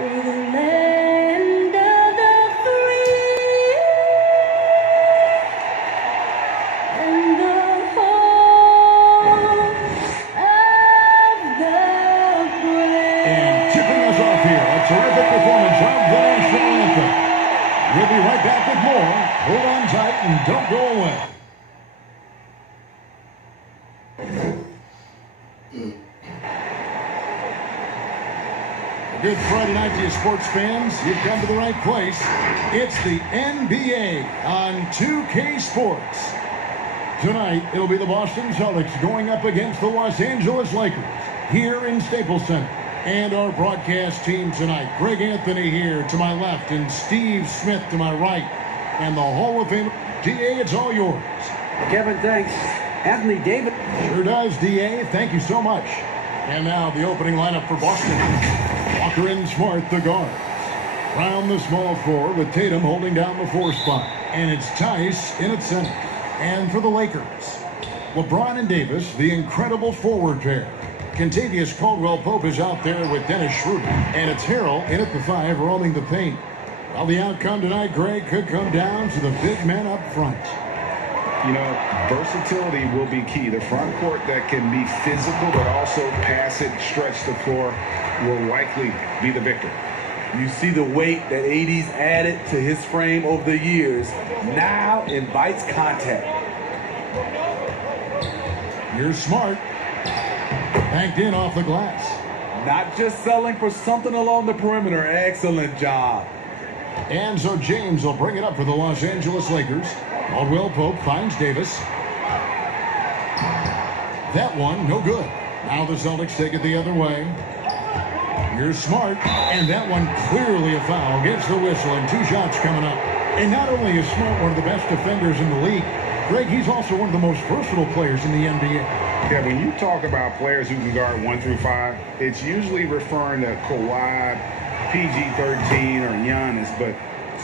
land of the free and the home of the brave. And tipping us off here, a terrific performance of the national anthem. We'll be right back with more. Hold on tight and don't go away. Good Friday night to you sports fans. You've come to the right place. It's the NBA on 2K Sports. Tonight, it'll be the Boston Celtics going up against the Los Angeles Lakers here in Staples Center. And our broadcast team tonight, Greg Anthony here to my left and Steve Smith to my right. And the Hall of Fame, DA, it's all yours. Kevin, thanks. Anthony Davis. Sure does, DA. Thank you so much. And now the opening lineup for Boston. Walker and Smart, the guards. Round the small floor with Tatum holding down the 4 spot. And it's Tice in at center. And for the Lakers, LeBron and Davis, the incredible forward pair. Kentavious Caldwell-Pope is out there with Dennis Schroeder. And it's Harrell in at the 5 roaming the paint. Well, the outcome tonight, Greg, could come down to the big men up front. You know, versatility will be key. The front court that can be physical but also pass it, stretch the floor will likely be the victor. You see the weight that AD's added to his frame over the years now invites contact. Here's Smart. Banked in off the glass. Not just selling for something along the perimeter. Excellent job. And so James will bring it up for the Los Angeles Lakers. Caldwell-Pope finds Davis. That one, no good. Now the Celtics take it the other way. Here's Smart, and that one clearly a foul. Gets the whistle, and 2 shots coming up. And not only is Smart one of the best defenders in the league, Greg, he's also one of the most versatile players in the NBA. Yeah, when you talk about players who can guard 1 through 5, it's usually referring to Kawhi, PG-13, or Giannis, but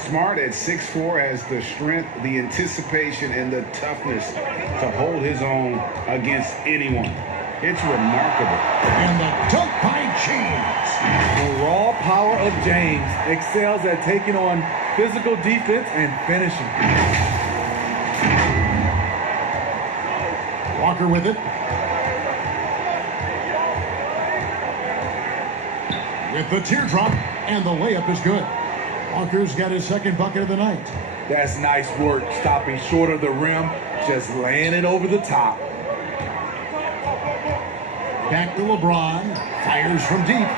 Smart at 6'4" has the strength, the anticipation, and the toughness to hold his own against anyone. It's remarkable. And the dunk by James. The raw power of James excels at taking on physical defense and finishing. Walker with it. With the teardrop, and the layup is good. Walker's got his second bucket of the night. That's nice work, stopping short of the rim, just laying it over the top. Back to LeBron, fires from deep,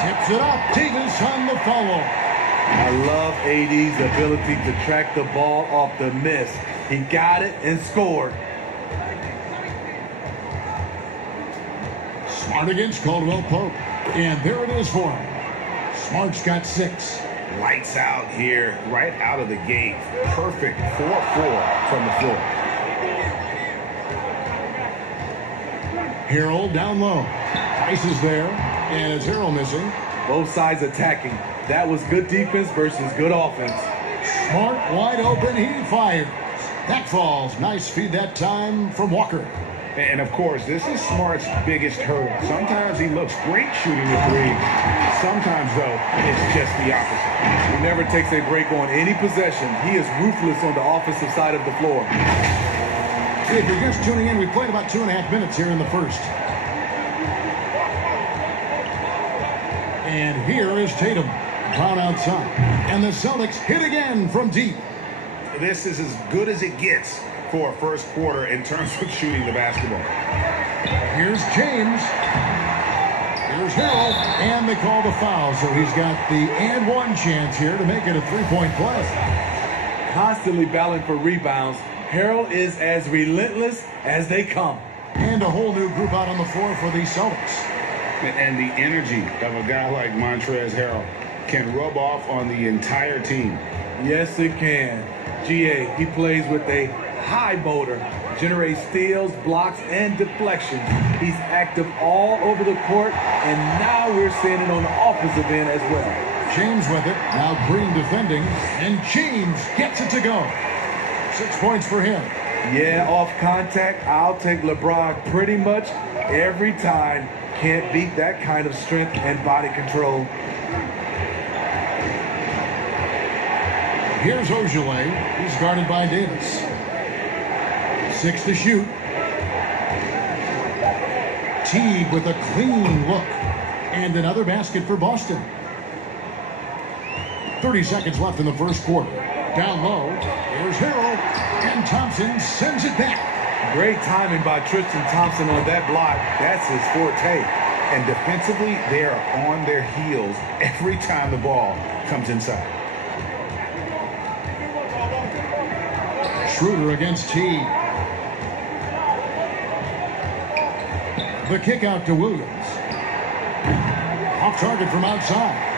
tips it up, Davis on the follow. I love AD's ability to track the ball off the miss. He got it and scored. Smart against Caldwell-Pope, and there it is for him. Smart's got 6. Lights out here, right out of the gate. Perfect 4-4 from the floor. Harrell down low. Tice is there, and it's Harrell missing. Both sides attacking. That was good defense versus good offense. Smart wide open, he fires. That falls. Nice feed that time from Walker. And, of course, this is Smart's biggest hurdle. Sometimes he looks great shooting the 3. Sometimes, though, it's just the opposite. He never takes a break on any possession. He is ruthless on the offensive side of the floor. If you're just tuning in, we played about 2.5 minutes here in the first. And here is Tatum. Brown outside. And the Celtics hit again from deep. This is as good as it gets for a first quarter in terms of shooting the basketball. Here's James. Here's Harrell. And they call the foul, so he's got the and 1 chance here to make it a 3-point play. Constantly battling for rebounds, Harrell is as relentless as they come. And a whole new group out on the floor for the Celtics. And the energy of a guy like Montrezl Harrell can rub off on the entire team. Yes, it can. GA, he plays with a high motor, generates steals, blocks, and deflections. He's active all over the court, and now we're seeing it on the offensive end as well. James with it, now Green defending, and James gets it to go. 6 points for him. Yeah, off contact, I'll take LeBron pretty much every time. Can't beat that kind of strength and body control. Here's Ojale. He's guarded by Davis. 6 to shoot. Teague with a clean look. And another basket for Boston. 30 seconds left in the first quarter. Down low. Here's Harrell. And Thompson sends it back. Great timing by Tristan Thompson on that block. That's his forte. And defensively, they are on their heels every time the ball comes inside. Schroeder against Teague. The kick out to Williams. Off target from outside.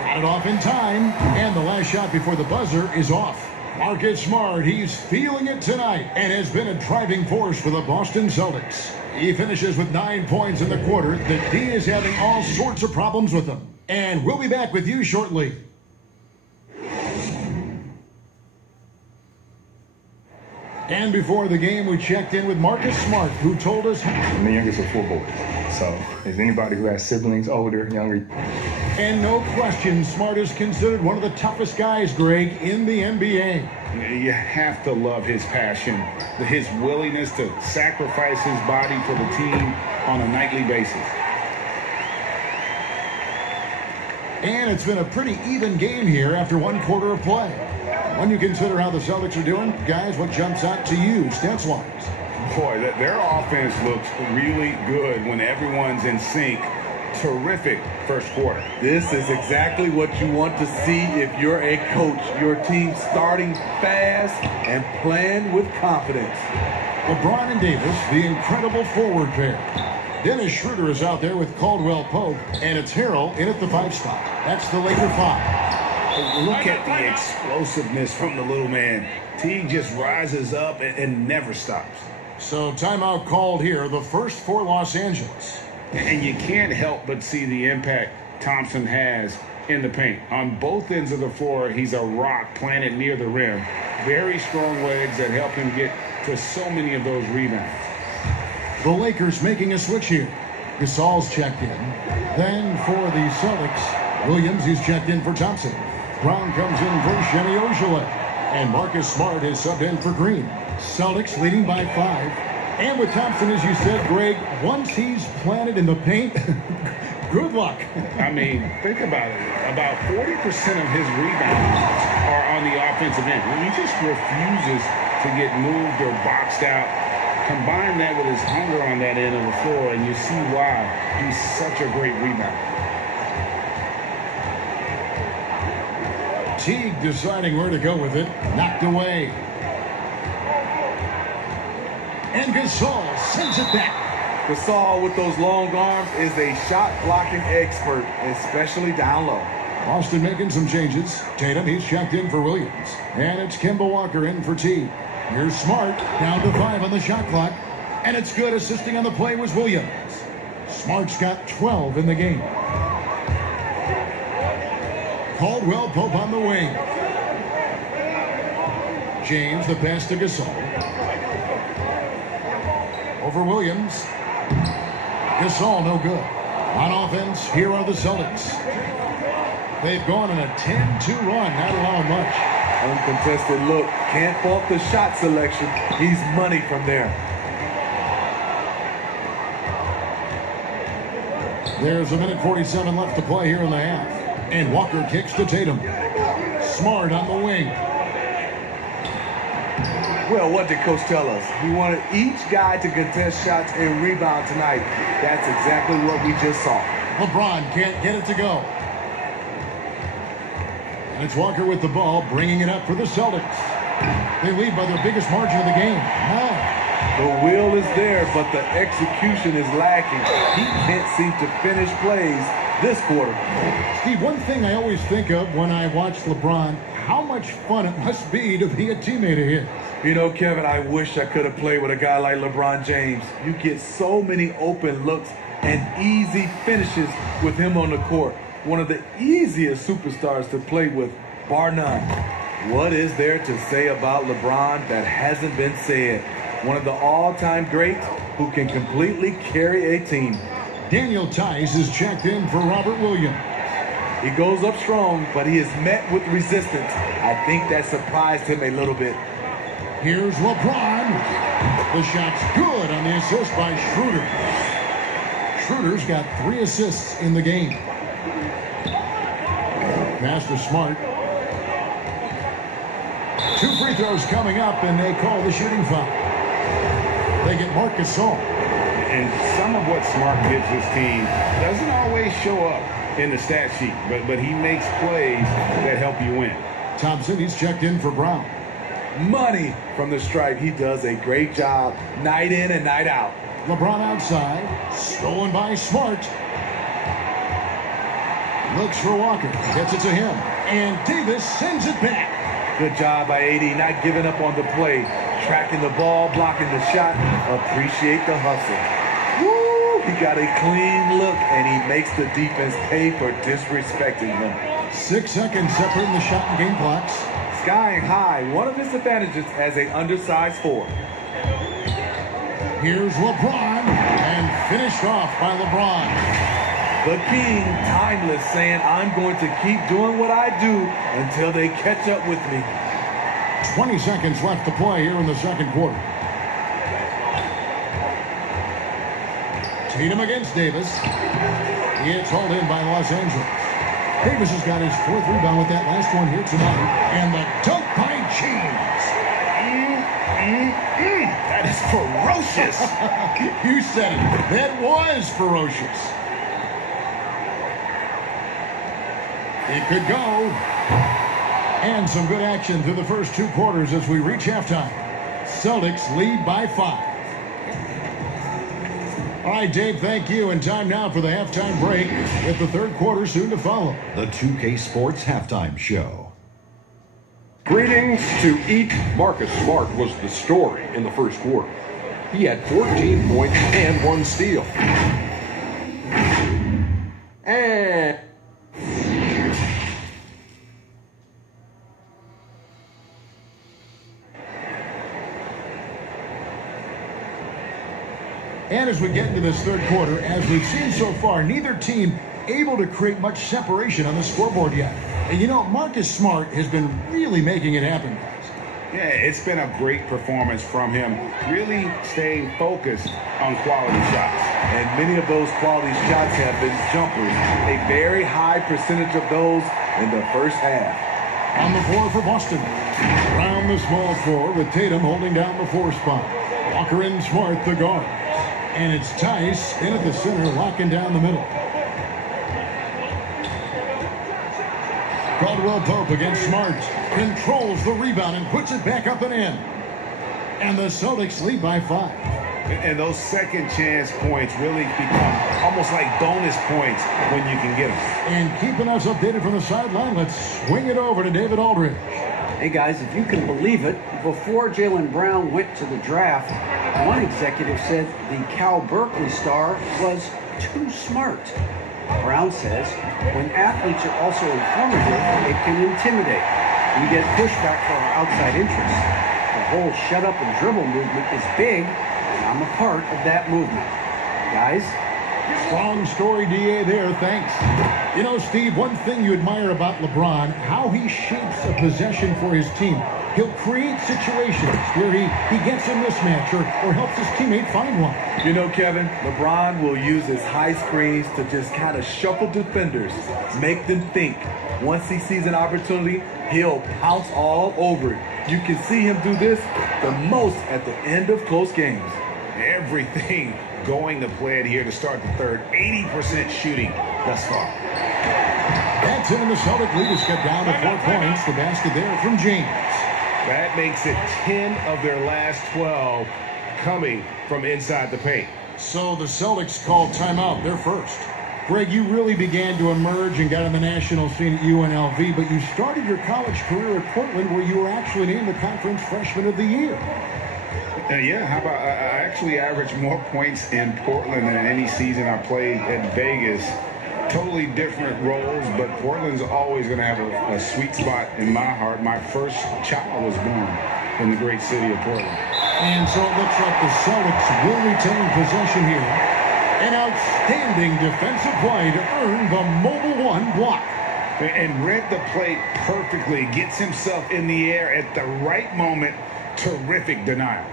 Got it off in time. And the last shot before the buzzer is off. Marcus Smart, he's feeling it tonight and has been a driving force for the Boston Celtics. He finishes with 9 points in the quarter. The D is having all sorts of problems with him. And we'll be back with you shortly. And before the game, we checked in with Marcus Smart, who told us... I'm the youngest of 4 boys. So, if anybody who has siblings, older, younger... And no question, Smart is considered one of the toughest guys, Greg, in the NBA. You have to love his passion, his willingness to sacrifice his body for the team on a nightly basis. And it's been a pretty even game here after 1 quarter of play. When you consider how the Celtics are doing, guys, what jumps out to you, stats-wise? Boy, their offense looks really good when everyone's in sync. Terrific first quarter. This is exactly what you want to see if you're a coach. Your team starting fast and playing with confidence. LeBron and Davis, the incredible forward pair. Dennis Schroeder is out there with Caldwell Pope, and it's Harrell in at the 5 spot. That's the Laker 5. Look at the explosiveness from the little man. Teague just rises up and never stops. So timeout called here, the first for Los Angeles. And you can't help but see the impact Thompson has in the paint. On both ends of the floor, he's a rock planted near the rim. Very strong legs that help him get to so many of those rebounds. The Lakers making a switch here. Gasol's checked in. Then for the Celtics, Williams is checked in for Thompson. Brown comes in for Shenny Ojale. And Marcus Smart is subbed in for Green. Celtics leading by 5. And with Thompson, as you said, Greg, once he's planted in the paint, good luck. I mean, think about it. About 40% of his rebounds are on the offensive end. He just refuses to get moved or boxed out. Combine that with his hunger on that end of the floor, and you see why he's such a great rebounder. Teague deciding where to go with it. Knocked away. And Gasol sends it back. Gasol with those long arms is a shot blocking expert, especially down low. Boston making some changes. Tatum, he's checked in for Williams. And it's Kemba Walker in for Teague. Here's Smart, down to 5 on the shot clock. And it's good. Assisting on the play was Williams. Smart's got 12 in the game. Caldwell Pope on the wing. James, the pass to Gasol. Over Williams. Gasol, no good. On offense, here are the Celtics. They've gone on a 10-2 run, not allowing much. Uncontested look. Can't fault the shot selection. He's money from there. There's a minute 47 left to play here in the half. And Walker kicks to Tatum. Smart on the wing. Well, what did Coach tell us? He wanted each guy to contest shots and rebound tonight. That's exactly what we just saw. LeBron can't get it to go. And it's Walker with the ball, bringing it up for the Celtics. They lead by their biggest margin of the game. 9. The will is there, but the execution is lacking. He can't seem to finish plays this quarter. Steve, one thing I always think of when I watch LeBron, how much fun it must be to be a teammate of his. You know, Kevin, I wish I could have played with a guy like LeBron James. You get so many open looks and easy finishes with him on the court. One of the easiest superstars to play with, bar none. What is there to say about LeBron that hasn't been said? One of the all-time greats who can completely carry a team. Daniel Tice is checked in for Robert Williams. He goes up strong, but he is met with resistance. I think that surprised him a little bit. Here's LeBron. The shot's good on the assist by Schroeder. Schroeder's got 3 assists in the game. Pass to Smart. 2 free throws coming up, and they call the shooting foul. They get Marc Gasol. And some of what Smart gives his team doesn't always show up in the stat sheet, but he makes plays that help you win. Thompson, he's checked in for Brown. Money from the stripe. He does a great job night in and night out. LeBron outside, stolen by Smart. Looks for Walker, gets it to him, and Davis sends it back. Good job by AD, not giving up on the play. Tracking the ball, blocking the shot. Appreciate the hustle. Woo! He got a clean look, and he makes the defense pay for disrespecting him. 6 seconds separating the shot and game clocks. Skying high, one of his advantages as an undersized 4. Here's LeBron, and finished off by LeBron. The king, timeless, saying, I'm going to keep doing what I do until they catch up with me. 20 seconds left to play here in the second quarter. Tatum against Davis. It's hauled in by Los Angeles. Davis has got his 4th rebound with that last one here tonight. And the dunk by James. That is ferocious. You said it. That was ferocious. It could go. And some good action through the first 2 quarters as we reach halftime. Celtics lead by 5. All right, Dave, thank you. And time now for the halftime break with the third quarter soon to follow. The 2K Sports Halftime Show. Greetings to each. Marcus Smart was the story in the first quarter. He had 14 points and 1 steal. And as we get into this third quarter, as we've seen so far, neither team able to create much separation on the scoreboard yet. And you know, Marcus Smart has been really making it happen, guys. Yeah, it's been a great performance from him, really staying focused on quality shots. And many of those quality shots have been jumpers. A very high percentage of those in the first half. On the floor for Boston. Around the small floor with Tatum holding down the 4 spot. Walker and Smart, the guard. And it's Tice in at the center, locking down the middle. Caldwell Pope against Smart. Controls the rebound and puts it back up and in. And the Celtics lead by 5. And those second chance points really become almost like bonus points when you can get them. And keeping us updated from the sideline, let's swing it over to David Aldridge. Hey guys, if you can believe it, before Jaylen Brown went to the draft, one executive said the Cal Berkeley star was too smart. Brown says, when athletes are also informative, it can intimidate. We get pushback for our outside interests. The whole shut up and dribble movement is big, and I'm a part of that movement. Guys? Strong story, DA, there. Thanks. You know, Steve, one thing you admire about LeBron, how he shapes a possession for his team. He'll create situations where he gets a mismatch or helps his teammate find one. You know, Kevin, LeBron will use his high screens to just kind of shuffle defenders, make them think. Once he sees an opportunity, he'll pounce all over it. You can see him do this the most at the end of close games. Everything going to plan here to start the third. 80% shooting thus far. That's it, and the Celtic leaders cut down to 4 points. The basket there from James. That makes it 10 of their last 12 coming from inside the paint. So the Celtics called timeout. They're first. Greg, you really began to emerge and got on the national scene at UNLV, but you started your college career at Portland where you were actually named the Conference Freshman of the Year. Yeah, how about I actually averaged more points in Portland than any season I played at Vegas. Totally different roles, but Portland's always going to have a sweet spot in my heart. My first child was born in the great city of Portland. And so it looks like the Celtics will retain possession here. An outstanding defensive play to earn the Mobile One block. And read the play perfectly. Gets himself in the air at the right moment. Terrific denial.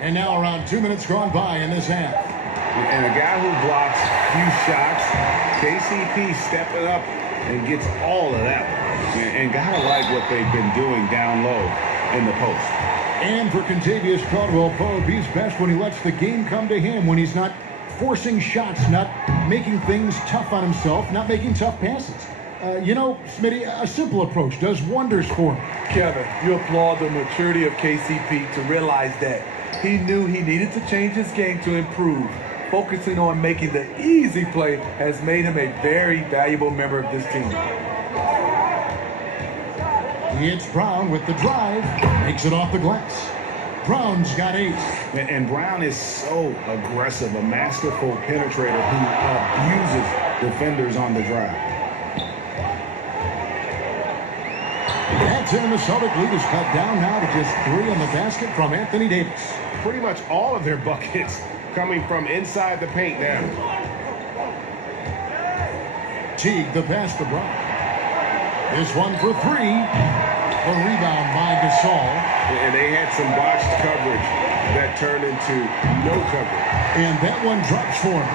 And now around 2 minutes gone by in this half. And a guy who blocks few shots, KCP stepping up and gets all of that. And gotta like what they've been doing down low in the post. And for Contavious Caldwell-Pope, he's best when he lets the game come to him, when he's not forcing shots, not making things tough on himself, not making tough passes. You know, Smitty, a simple approach does wonders for him. Kevin, you applaud the maturity of KCP to realize that he knew he needed to change his game to improve. Focusing on making the easy play has made him a very valuable member of this team. It's Brown with the drive, makes it off the glass. Brown's got 8. And Brown is so aggressive, a masterful penetrator who abuses defenders on the drive. That's in the Celtic lead is cut down now to just 3 on the basket from Anthony Davis. Pretty much all of their buckets coming from inside the paint now. Teague the pass to Brown. This one for 3. The rebound by Gasol. And they had some botched coverage that turned into no coverage. And that one drops for him.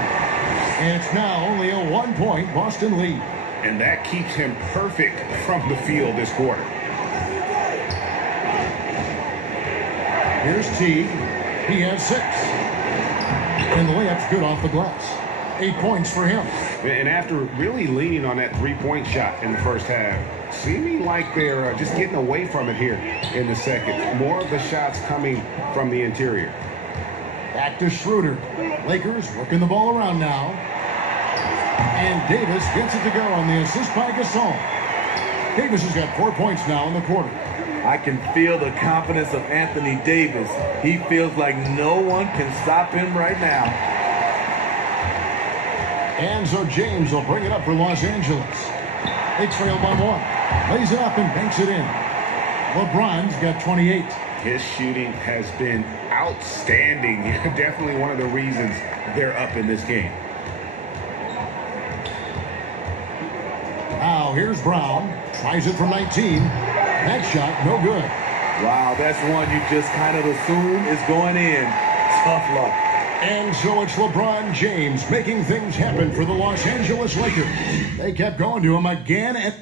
And it's now only a 1-point Boston lead. And that keeps him perfect from the field this quarter. Here's Teague. He has 6. And the layup's good off the glass. 8 points for him. And after really leaning on that three-point shot in the first half, seeming like they're just getting away from it here in the second. More of the shots coming from the interior. Back to Schroeder. Lakers working the ball around now. And Davis gets it to go on the assist by Gasol. Davis has got 4 points now in the quarter. I can feel the confidence of Anthony Davis. He feels like no one can stop him right now. And so James will bring it up for Los Angeles. They trail by 1. Lays it up and banks it in. LeBron's got 28. His shooting has been outstanding. Definitely one of the reasons they're up in this game. Now here's Brown. Tries it from 19. That shot, no good. Wow, that's one you just kind of assume is going in. Tough luck. And so it's LeBron James making things happen for the Los Angeles Lakers. They kept going to him again.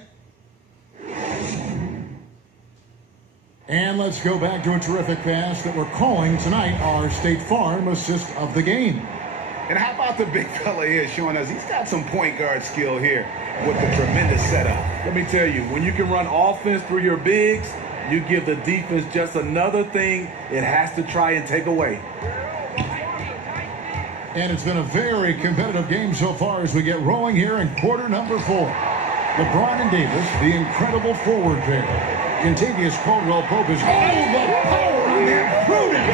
And let's go back to a terrific pass that we're calling tonight our State Farm assist of the game. And how about the big fella here showing us he's got some point guard skill here with the tremendous setup. Let me tell you, when you can run offense through your bigs, you give the defense just another thing it has to try and take away. And it's been a very competitive game so far as we get rolling here in quarter number 4. LeBron and Davis, the incredible forward pair. Contavious Caldwell-Pope is all the power on that prudent.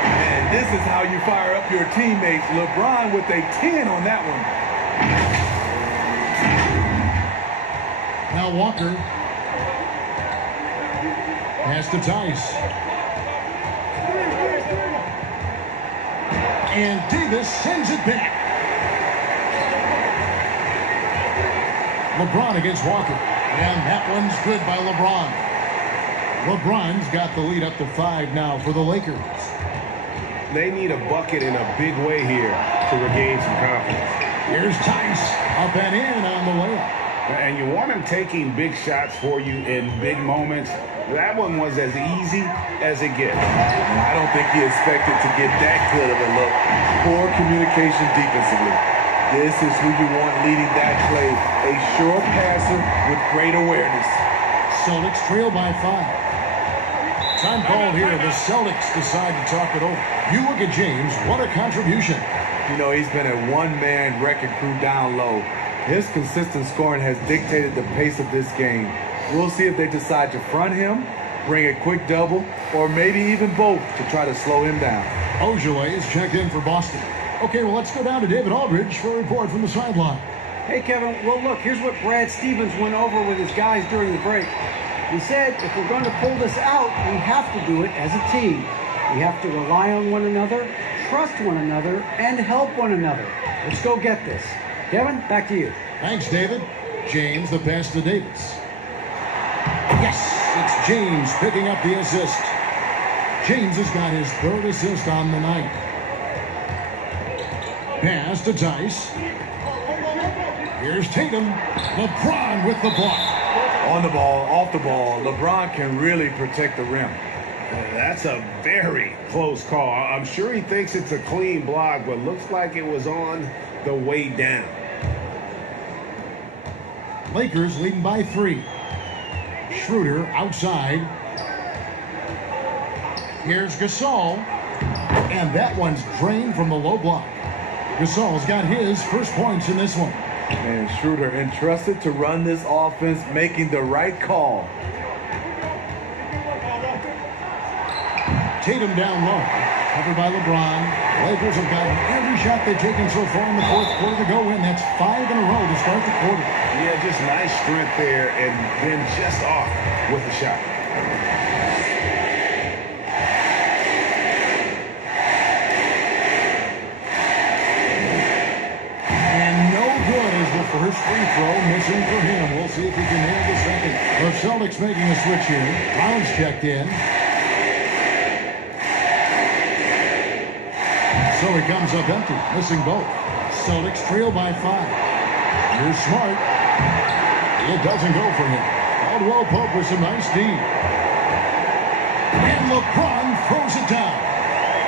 And this is how you fire up your teammates. LeBron with a 10 on that one. Now Walker. Pass to Tice. And Davis sends it back. LeBron against Walker. And that one's good by LeBron. LeBron's got the lead up to 5 now for the Lakers. They need a bucket in a big way here to regain some confidence. Here's Tice. Up and in on the layup. And you want him taking big shots for you in big moments. That one was as easy as it gets. And I don't think he expected to get that good of a look. Poor communication defensively. This is who you want leading that play. A sure passer with great awareness. Celtics trail by 5. Time called here. The Celtics decide to talk it over. You look at James. What a contribution. You know, he's been a one-man wrecking crew down low. His consistent scoring has dictated the pace of this game. We'll see if they decide to front him, bring a quick double, or maybe even both to try to slow him down. Ojale is checked in for Boston. Okay, well, let's go down to David Aldridge for a report from the sideline. Hey, Kevin. Well, look, here's what Brad Stevens went over with his guys during the break. He said, if we're going to pull this out, we have to do it as a team. We have to rely on one another, trust one another, and help one another. Let's go get this. Kevin, back to you. Thanks, David. James, the pass to Davis. Yes, it's James picking up the assist. James has got his third assist on the night. Pass to Tice. Here's Tatum. LeBron with the block. On the ball, off the ball, LeBron can really protect the rim. That's a very close call. I'm sure he thinks it's a clean block, but looks like it was on the way down. Lakers leading by 3. Schroeder outside. Here's Gasol. And that one's drained from the low block. Gasol's got his first points in this one. And Schroeder entrusted to run this offense, making the right call. Tatum down low. Covered by LeBron. Lakers have gotten every shot they've taken so far in the fourth quarter to go in. That's 5 in a row to start the quarter. Yeah, just nice strength there and then just off with the shot. First free throw missing for him. We'll see if he can nail the second. The Celtics making a switch here. Brown's checked in. So he comes up empty, missing both. Celtics trail by 5. Here's Smart. It doesn't go for him. Caldwell Pope with some nice D. And LeBron throws it down.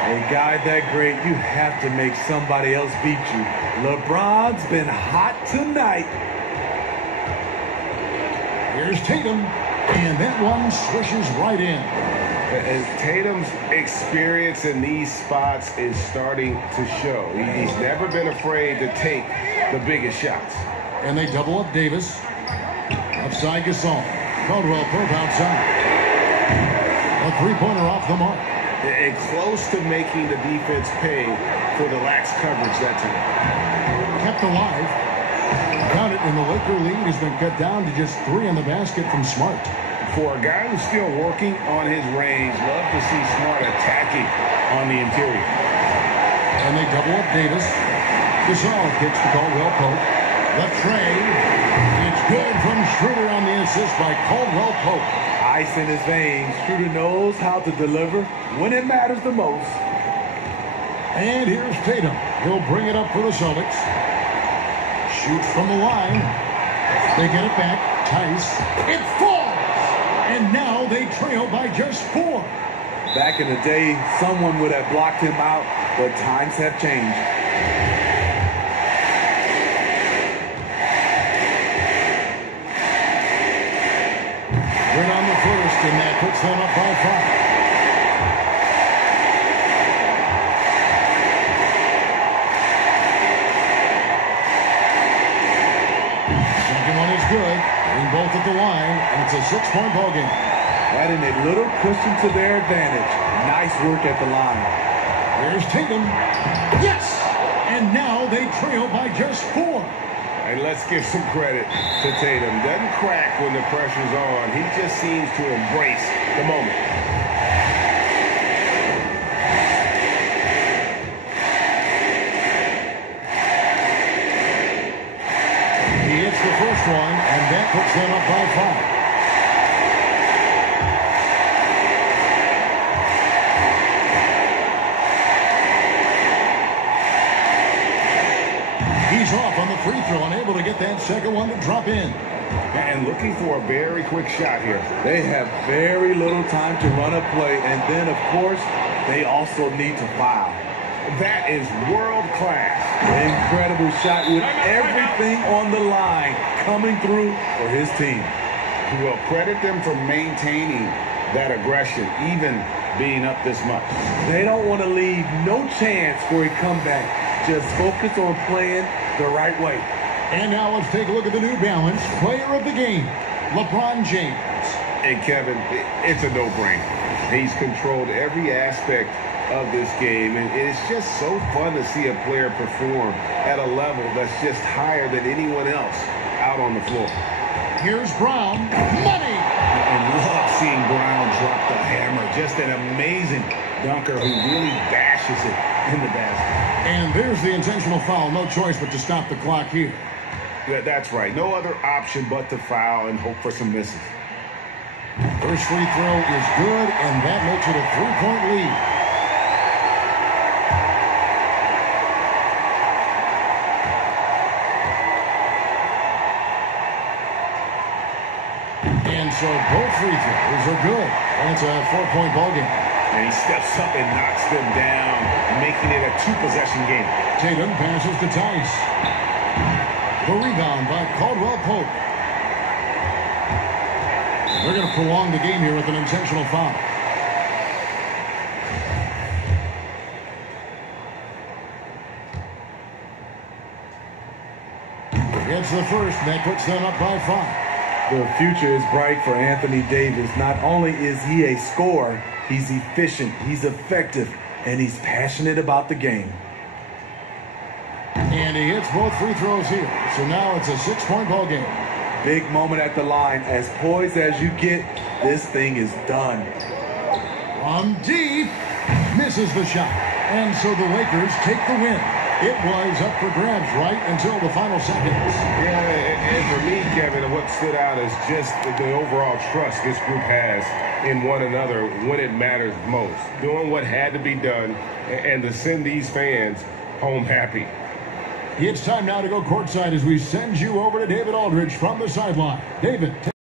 A guy that great, you have to make somebody else beat you. LeBron's been hot tonight. Here's Tatum, and that one swishes right in. As Tatum's experience in these spots is starting to show. He's never been afraid to take the biggest shots. And they double up Davis. Upside Gasol. Caldwell Pope outside. A three-pointer off the mark. And close to making the defense pay for the lax coverage that time. Kept alive. Got it, and the Laker lead has been cut down to just 3 in the basket from Smart. For a guy who's still working on his range, love to see Smart attacking on the interior. And they double up Davis. Gasol kicks to Caldwell Pope. Left tray. It's good from Schroeder on the assist by Caldwell Pope. Ice in his veins. Schroeder knows how to deliver when it matters the most. And here's Tatum. He'll bring it up for the Celtics. Shoots from the line. They get it back. Tice. It falls! And now they trail by just 4. Back in the day, someone would have blocked him out, but times have changed. Good on the first, and that puts them up by 5. Second one is good. Getting both at the line, and it's a 6-point ball game. Adding a little cushion to their advantage. Nice work at the line. There's Tatum. Yes! And now they trail by just 4. And let's give some credit to Tatum. Doesn't crack when the pressure's on. He just seems to embrace the moment. He hits the first one, and that puts them up by 5. He's off on the free throw, unable to get that second one to drop in. And looking for a very quick shot here. They have very little time to run a play, and then, of course, they also need to foul. That is world class. Incredible shot with everything on the line coming through for his team. Well, credit them for maintaining that aggression, even being up this much. They don't want to leave no chance for a comeback. Just focus on playing the right way. And now let's take a look at the New Balance player of the game, LeBron James. And Kevin, it's a no-brainer. He's controlled every aspect of this game, and it's just so fun to see a player perform at a level that's just higher than anyone else out on the floor. Here's Brown. Money! And seeing Brown drop the hammer. Just an amazing dunker who really bashes it in the basket. And there's the intentional foul. No choice but to stop the clock here. That's right. No other option but to foul and hope for some misses. First free throw is good, and that makes it a 3-point lead. And so both free throws are good. That's a 4-point ball game. And he steps up and knocks them down, making it a 2-possession game. Tatum passes to Tice. The rebound by Caldwell Pope. They're going to prolong the game here with an intentional foul. Gets the first, and that puts them up by 5. The future is bright for Anthony Davis. Not only is he a scorer, he's efficient, he's effective, and he's passionate about the game. And he hits both free throws here. So now it's a 6-point ball game. Big moment at the line. As poised as you get, this thing is done. From deep, misses the shot. And so the Lakers take the win. It was up for grabs right until the final seconds. Yeah, and for me, Kevin, what stood out is just the overall trust this group has in one another when it matters most. Doing what had to be done and to send these fans home happy. It's time now to go courtside as we send you over to David Aldridge from the sideline. David.